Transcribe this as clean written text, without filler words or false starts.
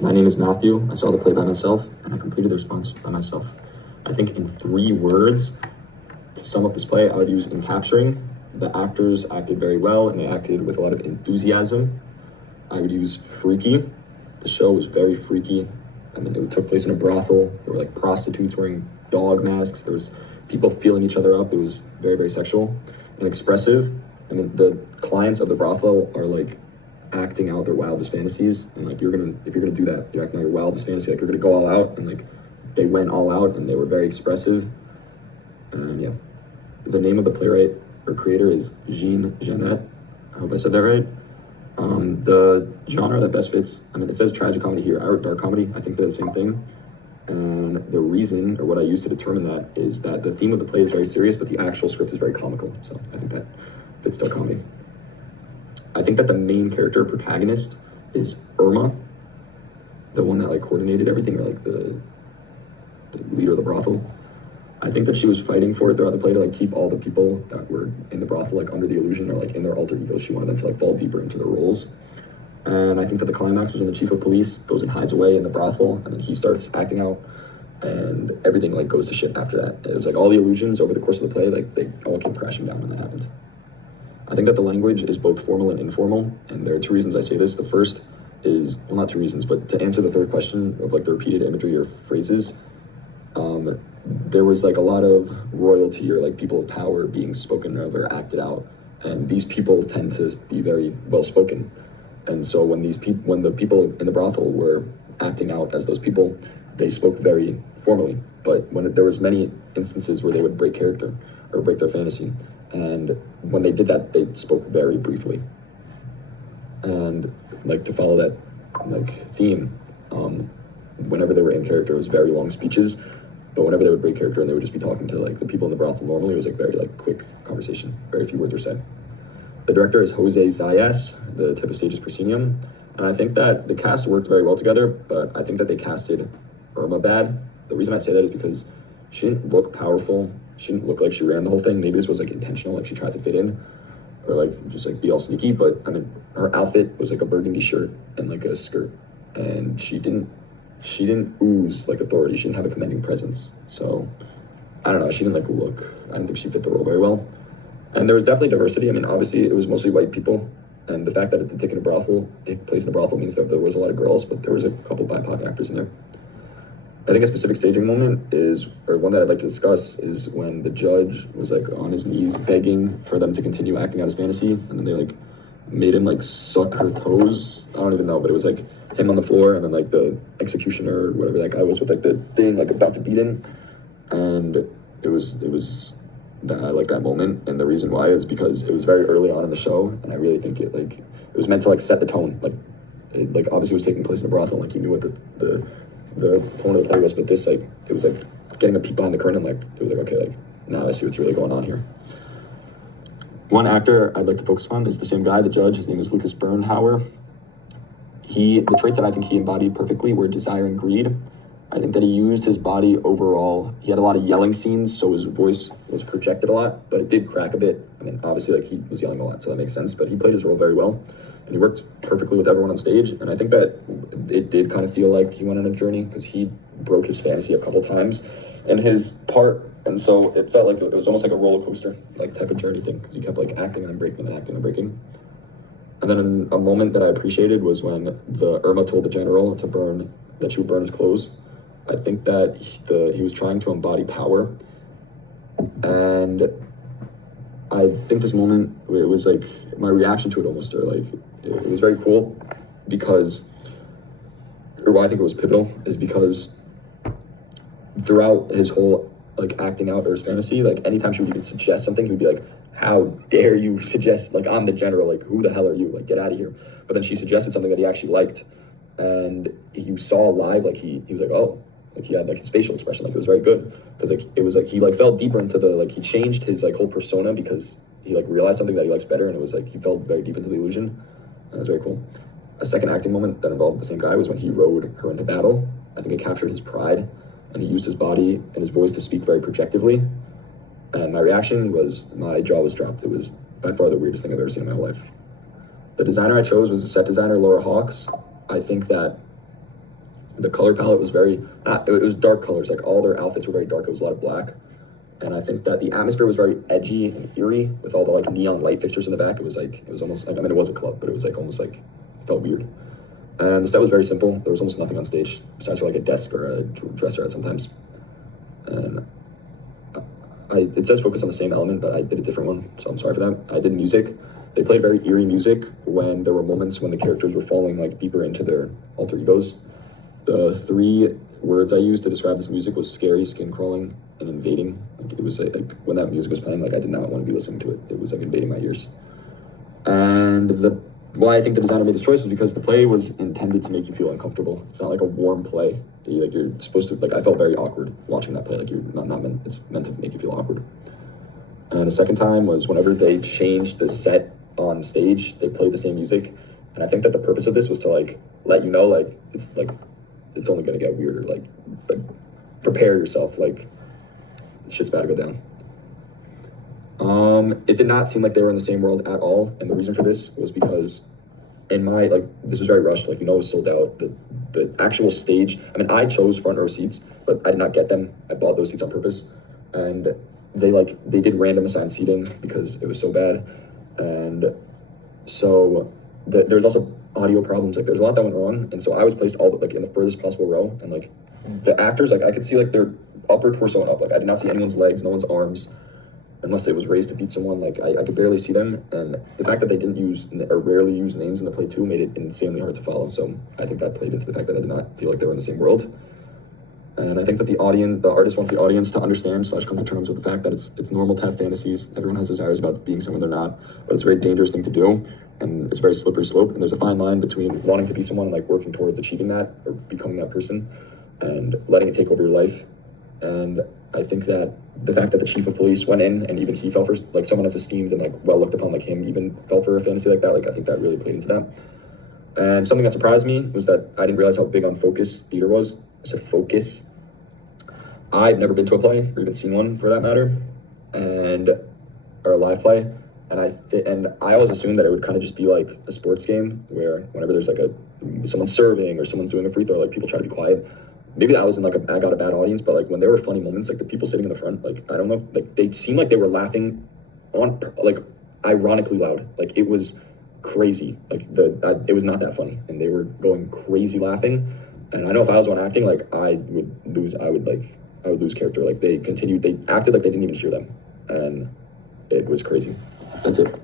My name is Matthew. I saw the play by myself, and I completed the response by myself. I think in 3 words, to sum up this play, I would use in capturing. The actors acted very well, and they acted with a lot of enthusiasm. I would use freaky. The show was very freaky. I mean, it took place in a brothel. There were like prostitutes wearing dog masks. There was people feeling each other up. It was very, very sexual and expressive. I mean, the clients of the brothel are like acting out their wildest fantasies, and like if you're gonna do that, you're acting out your wildest fantasy, like you're gonna go all out, and like they went all out, and they were very expressive. And yeah, the name of the playwright or creator is Jean Genet. I hope I said that right. The genre that best fits, I mean, it says tragic comedy here. I wrote dark comedy. I think they're the same thing. And the reason, or what I use to determine that, is that the theme of the play is very serious, but the actual script is very comical. So I think that fits dark comedy. I think that the main character protagonist is Irma, the one that like coordinated everything, or like the leader of the brothel. I think that she was fighting for it throughout the play to like keep all the people that were in the brothel like under the illusion or like in their alter egos. She wanted them to like fall deeper into their roles. And I think that the climax was when the chief of police goes and hides away in the brothel, and then he starts acting out, and everything like goes to shit after that. It was like all the illusions over the course of the play, like they all came crashing down when that happened. I think that the language is both formal and informal, and there are 2 reasons I say this. The first is, well, not 2 reasons, but to answer the third question of like the repeated imagery or phrases, there was like a lot of royalty or like people of power being spoken of or acted out, and these people tend to be very well spoken. And so when the people in the brothel were acting out as those people, they spoke very formally. But when there was many instances where they would break character or break their fantasy, and when they did that, they spoke very briefly. And like to follow that like theme, whenever they were in character, it was very long speeches. But whenever they would break character and they would just be talking to like the people in the brothel normally, it was like very like quick conversation. Very few words were said. The director is Jose Zayas. The type of stage is proscenium. And I think that the cast worked very well together, but I think that they casted Irma bad. The reason I say that is because she didn't look powerful. She didn't look like she ran the whole thing. Maybe this was like intentional, like she tried to fit in or like just like be all sneaky. But I mean, her outfit was like a burgundy shirt and like a skirt, and she didn't ooze like authority. She didn't have a commanding presence. So I don't know. She didn't like look. I didn't think she fit the role very well. And there was definitely diversity. I mean, obviously it was mostly white people, and the fact that it did take place in a brothel means that there was a lot of girls, but there was a couple BIPOC actors in there. I think a specific staging moment is, or one that I'd like to discuss, is when the judge was like on his knees begging for them to continue acting out his fantasy, and then they like made him like suck her toes. I don't even know, but it was like him on the floor, and then like the executioner or whatever that guy was with like the thing like about to beat him, and it was that I like that moment. And the reason why is because it was very early on in the show, and I really think it was meant to like set the tone. Like it like obviously was taking place in a brothel, like you knew what the tone of the play was, but this like it was like getting a peek behind the curtain, like it was like, okay, like now I see what's really going on here. One actor I'd like to focus on is the same guy, the judge. His name is Lucas Bernhauer. The traits that I think he embodied perfectly were desire and greed. I think that he used his body overall. He had a lot of yelling scenes, so his voice was projected a lot, but it did crack a bit. I mean, obviously, like he was yelling a lot, so that makes sense, but he played his role very well, and he worked perfectly with everyone on stage. And I think that it did kind of feel like he went on a journey because he broke his fantasy a couple times in his part, and so it felt like it was almost like a roller coaster, like type of journey thing, because he kept like acting and breaking and acting and breaking. And then a moment that I appreciated was when the Irma told the general that she would burn his clothes. I think that he was trying to embody power, and I think this moment, it was like my reaction to it almost, or like it was very cool because, or why I think it was pivotal is because throughout his whole like acting out or his fantasy, like anytime she would even suggest something, he would be like, how dare you suggest, like I'm the general, like who the hell are you, like get out of here. But then she suggested something that he actually liked, and you saw live, like he was like, oh, like he had like his facial expression, like it was very good, because like it was like he like fell deeper into the, like he changed his like whole persona because he like realized something that he likes better, and it was like he fell very deep into the illusion, and it was very cool. A second acting moment that involved the same guy was when he rode her into battle. I think it captured his pride, and he used his body and his voice to speak very projectively, and my reaction was, my jaw was dropped. It was by far the weirdest thing I've ever seen in my whole life. The designer I chose was a set designer, Laura Hawks. I think that The color palette was very, not, it was dark colors, like all their outfits were very dark, it was a lot of black. And I think that the atmosphere was very edgy and eerie with all the like neon light fixtures in the back. It was almost like, I mean, it was a club, but it was like almost like, it felt weird. And the set was very simple. There was almost nothing on stage besides for like a desk or a dresser at sometimes. And it says focus on the same element, but I did a different one, so I'm sorry for that. I did music. They played very eerie music when there were moments when the characters were falling like deeper into their alter egos. The 3 words I used to describe this music was scary, skin crawling, and invading. Like it was like when that music was playing, like I did not want to be listening to it. It was like invading my ears. And why I think the designer made this choice was because the play was intended to make you feel uncomfortable. It's not like a warm play. Like you're supposed to, like I felt very awkward watching that play. Like you're not meant, it's meant to make you feel awkward. And the second time was whenever they changed the set on stage, they played the same music. And I think that the purpose of this was to like let you know like it's only gonna get weirder. Like prepare yourself, like shit's about to go down. It did not seem like they were in the same world at all, and the reason for this was because in my this was very rushed. Like it was sold out. The actual stage. I mean, I chose front row seats, but I did not get them. I bought those seats on purpose, and they did random assigned seating because it was so bad, and so there's also audio problems. Like there's a lot that went wrong, and so I was placed in the furthest possible row, and like the actors, like I could see like their upper torso and up. Like I did not see anyone's legs, no one's arms, unless it was raised to beat someone. Like I could barely see them, and the fact that they didn't use or rarely use names in the play too made it insanely hard to follow. So I think that played into the fact that I did not feel like they were in the same world. And I think that the artist wants the audience to understand / come to terms with the fact that it's normal to have fantasies. Everyone has desires about being someone they're not, but it's a very dangerous thing to do, and it's a very slippery slope. And there's a fine line between wanting to be someone and like working towards achieving that or becoming that person, and letting it take over your life. And I think that the fact that the chief of police went in and even he fell for like someone as esteemed and like well looked upon like him even fell for a fantasy like that, like I think that really played into that. And something that surprised me was that I didn't realize how big on focus theater was. I said focus. I've never been to a play or even seen one for that matter, or a live play. And I always assumed that it would kind of just be like a sports game where whenever there's like someone's serving or someone's doing a free throw, like people try to be quiet. Maybe that was in like I got a bad audience, but like when there were funny moments, like the people sitting in the front, like I don't know, like they seemed like they were laughing on like ironically loud. Like it was crazy. Like it was not that funny, and they were going crazy laughing. And I know if I was one acting, like I would lose character. Like they acted like they didn't even hear them, and it was crazy. That's it.